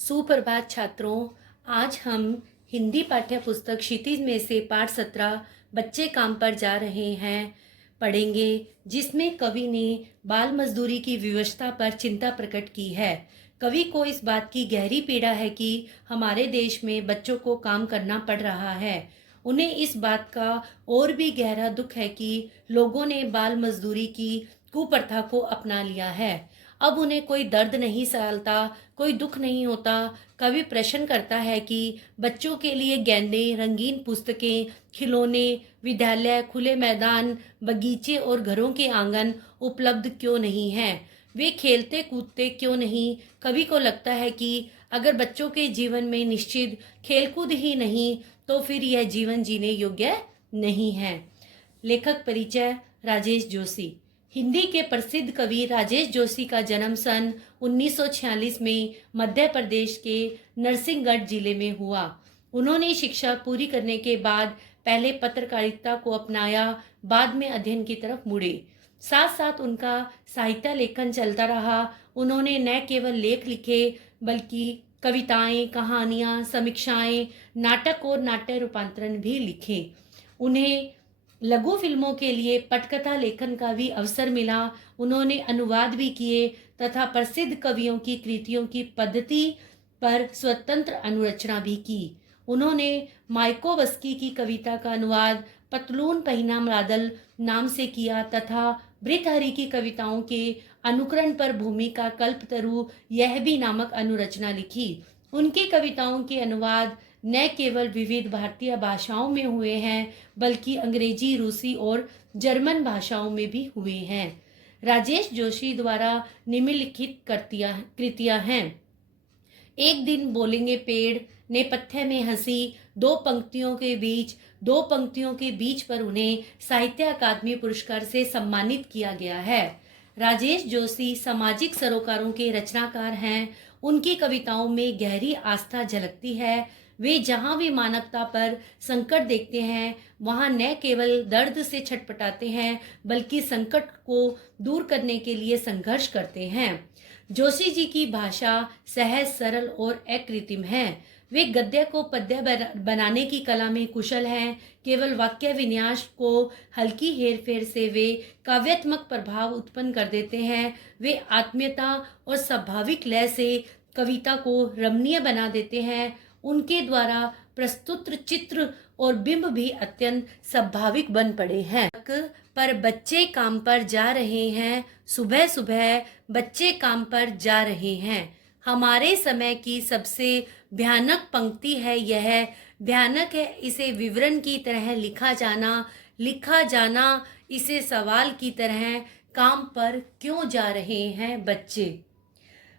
सुप्रभात छात्रों। आज हम हिंदी पाठ्य पुस्तक क्षितिज में से पाठ 17 बच्चे काम पर जा रहे हैं पढ़ेंगे, जिसमें कवि ने बाल मजदूरी की विवशता पर चिंता प्रकट की है। कवि को इस बात की गहरी पीड़ा है कि हमारे देश में बच्चों को काम करना पड़ रहा है। उन्हें इस बात का और भी गहरा दुख है कि लोगों ने बाल मजदूरी की कुप्रथा को अपना लिया है। अब उन्हें कोई दर्द नहीं सहलता, कोई दुख नहीं होता। कवि प्रश्न करता है कि बच्चों के लिए गेंदे, रंगीन पुस्तकें, खिलौने, विद्यालय, खुले मैदान, बगीचे और घरों के आंगन उपलब्ध क्यों नहीं हैं? वे खेलते कूदते क्यों नहीं? कवि को लगता है कि अगर बच्चों के जीवन में निश्चित खेलकूद ही नहीं तो फिर यह जीवन जीने योग्य नहीं है। लेखक परिचय। राजेश जोशी। हिंदी के प्रसिद्ध कवि राजेश जोशी का जन्म सन 1946 में मध्य प्रदेश के नरसिंहगढ़ जिले में हुआ। उन्होंने शिक्षा पूरी करने के बाद पहले पत्रकारिता को अपनाया, बाद में अध्ययन की तरफ मुड़े। साथ साथ उनका साहित्य लेखन चलता रहा। उन्होंने न केवल लेख लिखे बल्कि कविताएं, कहानियां, समीक्षाएं, नाटक और नाट्य रूपांतरण भी लिखे। उन्हें लघु फिल्मों के लिए पटकथा लेखन का भी अवसर मिला। उन्होंने अनुवाद भी किए तथा प्रसिद्ध कवियों की कृतियों की पद्धति पर स्वतंत्र अनुरचना भी की। उन्होंने मायकोवस्की की कविता का अनुवाद पतलून पहिना मादल नाम से किया तथा भृतहरि की कविताओं के अनुकरण पर भूमि का कल्पतरु यह भी नामक अनुरचना लिखी। उनकी कविताओं के अनुवाद न केवल विविध भारतीय भाषाओं में हुए हैं बल्कि अंग्रेजी, रूसी और जर्मन भाषाओं में भी हुए हैं। राजेश जोशी द्वारा निम्नलिखित कृतियां हैं। एक दिन बोलेंगे पेड़, नेपथ्य में हंसी, दो पंक्तियों के बीच पर उन्हें साहित्य अकादमी पुरस्कार से सम्मानित किया गया है। राजेश जोशी सामाजिक सरोकारों के रचनाकार हैं। उनकी कविताओं में गहरी आस्था झलकती है। वे जहाँ भी मानवता पर संकट देखते हैं वहाँ न केवल दर्द से छटपटाते हैं बल्कि संकट को दूर करने के लिए संघर्ष करते हैं। जोशी जी की भाषा सहज, सरल और अकृत्रिम है। वे गद्य को पद्य बनाने की कला में कुशल हैं। केवल वाक्य विन्यास को हल्की हेरफेर से वे काव्यात्मक प्रभाव उत्पन्न कर देते हैं। वे आत्मीयता और स्वाभाविक लय से कविता को रमणीय बना देते हैं। उनके द्वारा प्रस्तुत चित्र और बिंब भी अत्यंत स्वाभाविक बन पड़े हैं। पर बच्चे काम पर जा रहे हैं, सुबह सुबह बच्चे काम पर जा रहे हैं। हमारे समय की सबसे भयानक पंक्ति है यह। भयानक है इसे विवरण की तरह लिखा जाना इसे सवाल की तरह। काम पर क्यों जा रहे हैं बच्चे?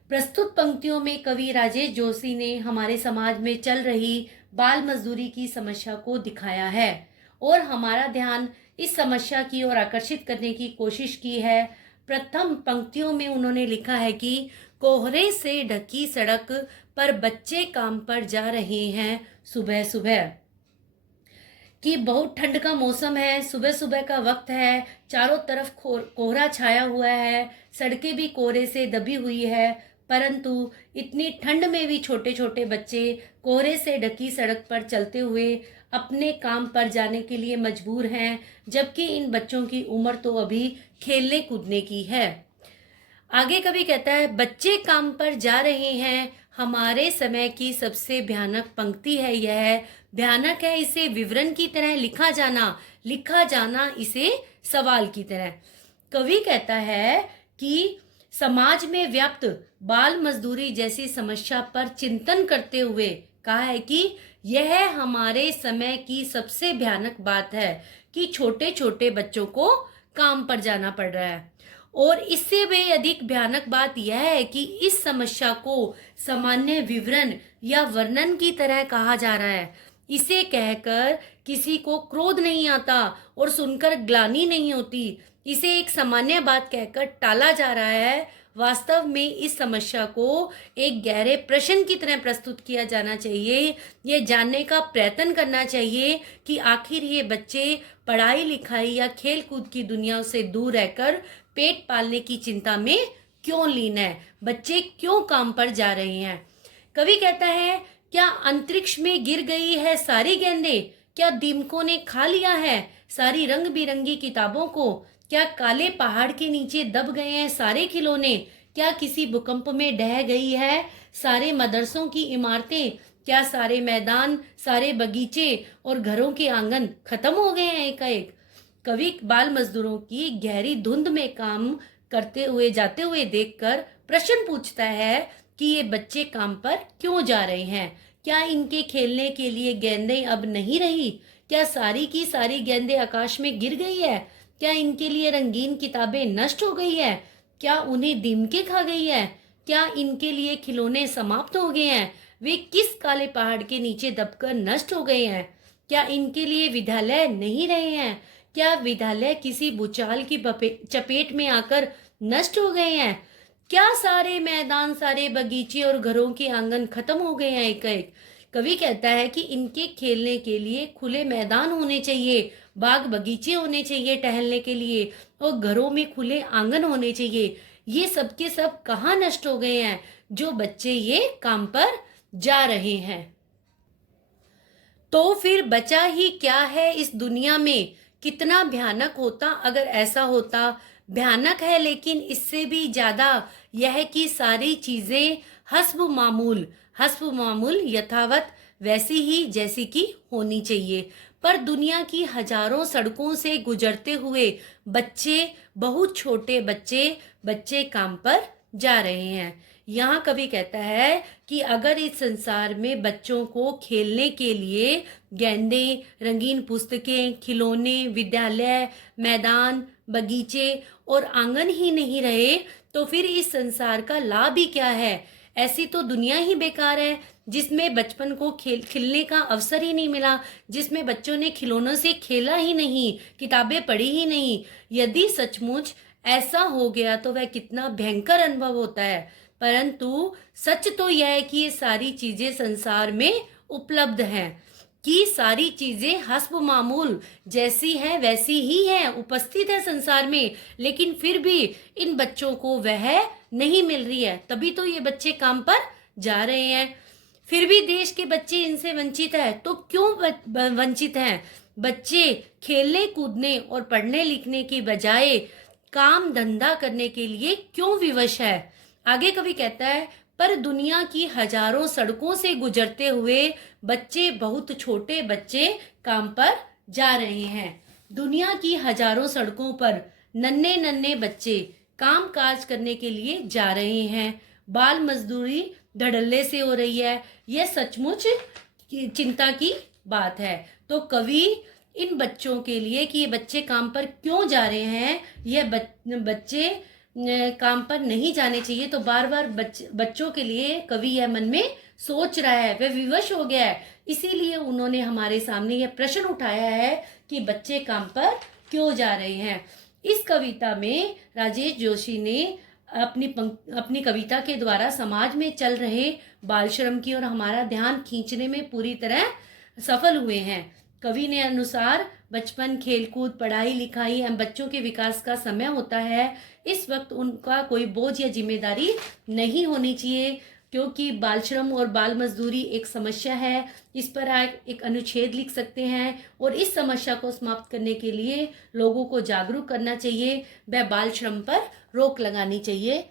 प्रस्तुत पंक्तियों में कवि राजेश जोशी ने हमारे समाज में चल रही बाल मजदूरी की समस्या को दिखाया है और हमारा ध्यान इस समस्या की ओर आकर्षित करने की कोशिश की है। प्रथम पंक्तियों में उन्होंने लिखा है कि कोहरे से ढकी सड़क पर बच्चे काम पर जा रहे हैं सुबह सुबह। कि बहुत ठंड का मौसम है, सुबह सुबह का वक्त है, चारों तरफ कोहरा छाया हुआ है, सड़कें भी कोहरे से दबी हुई है, परंतु इतनी ठंड में भी छोटे छोटे बच्चे कोहरे से ढकी सड़क पर चलते हुए अपने काम पर जाने के लिए मजबूर हैं, जबकि इन बच्चों की उम्र तो अभी खेलने कूदने की है। आगे कवि कहता है, बच्चे काम पर जा रहे हैं, हमारे समय की सबसे भयानक पंक्ति है यह। भयानक है इसे विवरण की तरह लिखा जाना इसे सवाल की तरह। कवि कहता है कि समाज में व्याप्त बाल मजदूरी जैसी समस्या पर चिंतन करते हुए कहा है कि यह हमारे समय की सबसे भयानक बात है कि छोटे छोटे बच्चों को काम पर जाना पड़ रहा है। और इससे भी अधिक भयानक बात यह है कि इस समस्या को सामान्य विवरण या वर्णन की तरह कहा जा रहा है। इसे कहकर किसी को क्रोध नहीं आता और सुनकर ग्लानि नहीं होती। इसे एक सामान्य बात कहकर टाला जा रहा है। वास्तव में इस समस्या को एक गहरे प्रश्न की तरह प्रस्तुत किया जाना चाहिए। ये जानने का प्रयत्न करना चाहिए कि आखिर ये बच्चे पढ़ाई लिखाई या खेल कूद की दुनिया से दूर रहकर पेट पालने की चिंता में क्यों लीन है? बच्चे क्यों काम पर जा रहे हैं? कवि कहता है, क्या अंतरिक्ष में गिर गई है सारी गेंदें? क्या दीमकों ने खा लिया है सारी रंग बिरंगी किताबों को? क्या काले पहाड़ के नीचे दब गए हैं सारे खिलौने? क्या किसी भूकंप में ढह गई है सारे मदरसों की इमारतें? क्या सारे मैदान, सारे बगीचे और घरों के आंगन खत्म हो गए हैं एकाएक? कवि बाल मजदूरों की गहरी धुंध में काम करते हुए जाते हुए देखकर प्रश्न पूछता है कि ये बच्चे काम पर क्यों जा रहे हैं? क्या इनके खेलने के लिए गेंदें अब नहीं रही? क्या सारी की सारी गेंदें आकाश में गिर गई है? क्या इनके लिए रंगीन किताबें नष्ट हो गई है? क्या उन्हें दीमकें खा गई है? क्या इनके लिए खिलौने समाप्त हो गए हैं? वे किस काले पहाड़ के नीचे दबकर नष्ट हो गए हैं? क्या इनके लिए विद्यालय नहीं रहे हैं? क्या विद्यालय किसी भूचाल की चपेट में आकर नष्ट हो गए हैं? क्या सारे मैदान, सारे बगीचे और घरों के आंगन खत्म हो गए हैं एकाएक? कवि कहता है कि इनके खेलने के लिए खुले मैदान होने चाहिए, बाग बगीचे होने चाहिए टहलने के लिए, और घरों में खुले आंगन होने चाहिए। ये सब के सब कहाँ नष्ट हो गए हैं जो बच्चे ये काम पर जा रहे हैं? तो फिर बचा ही क्या है इस दुनिया में? कितना भयानक होता अगर ऐसा होता। भयानक है, लेकिन इससे भी ज्यादा यह कि सारी चीजें हस्ब मामूल यथावत वैसी ही जैसी की होनी चाहिए। पर दुनिया की हजारों सड़कों से गुजरते हुए बच्चे, बहुत छोटे बच्चे काम पर जा रहे हैं। यहाँ कवि कहता है कि अगर इस संसार में बच्चों को खेलने के लिए गेंदें, रंगीन पुस्तकें, खिलौने, विद्यालय, मैदान, बगीचे और आंगन ही नहीं रहे, तो फिर इस संसार का लाभ ही क्या है? ऐसी तो दुनिया ही बेकार है जिसमें बचपन को खिलने का अवसर ही नहीं मिला, जिसमें बच्चों ने खिलौनों से खेला ही नहीं, किताबें पढ़ी ही नहीं। यदि सचमुच ऐसा हो गया तो वह कितना भयंकर अनुभव होता है। परंतु सच तो यह है कि ये सारी चीजें संसार में उपलब्ध हैं, कि सारी चीजें हस्ब मामूल जैसी हैं वैसी ही हैं, उपस्थित है संसार में, लेकिन फिर भी इन बच्चों को वह नहीं मिल रही है। तभी तो ये बच्चे काम पर जा रहे हैं। फिर भी देश के बच्चे इनसे वंचित है। तो क्यों वंचित हैं? बच्चे खेलने कूदने और पढ़ने लिखने की बजाय काम धंधा करने के लिए क्यों विवश है? आगे कवि कहता है, पर दुनिया की हजारों सड़कों से गुजरते हुए बच्चे, बहुत छोटे बच्चे काम पर जा रहे हैं। दुनिया की हजारों सड़कों पर नन्हे नन्हे बच्चे काम काज करने के लिए जा रहे हैं। बाल मजदूरी धड़ल्ले से हो रही है। यह सचमुच चिंता की बात है। तो कवि इन बच्चों के लिए कि ये बच्चे काम पर क्यों जा रहे हैं, यह बच्चे काम पर नहीं जाने चाहिए, तो बार बार बच्चों के लिए कवि यह मन में सोच रहा है, वह विवश हो गया है। इसीलिए उन्होंने हमारे सामने यह प्रश्न उठाया है कि बच्चे काम पर क्यों जा रहे हैं। इस कविता में राजेश जोशी ने अपनी कविता के द्वारा समाज में चल रहे बाल श्रम की और हमारा ध्यान खींचने में पूरी तरह सफल हुए हैं। कवि ने अनुसार बचपन, खेलकूद, पढ़ाई लिखाई एवं बच्चों के विकास का समय होता है। इस वक्त उनका कोई बोझ या जिम्मेदारी नहीं होनी चाहिए, क्योंकि बाल श्रम और बाल मजदूरी एक समस्या है। इस पर आप एक अनुच्छेद लिख सकते हैं और इस समस्या को समाप्त करने के लिए लोगों को जागरूक करना चाहिए। वह बाल श्रम पर रोक लगानी चाहिए।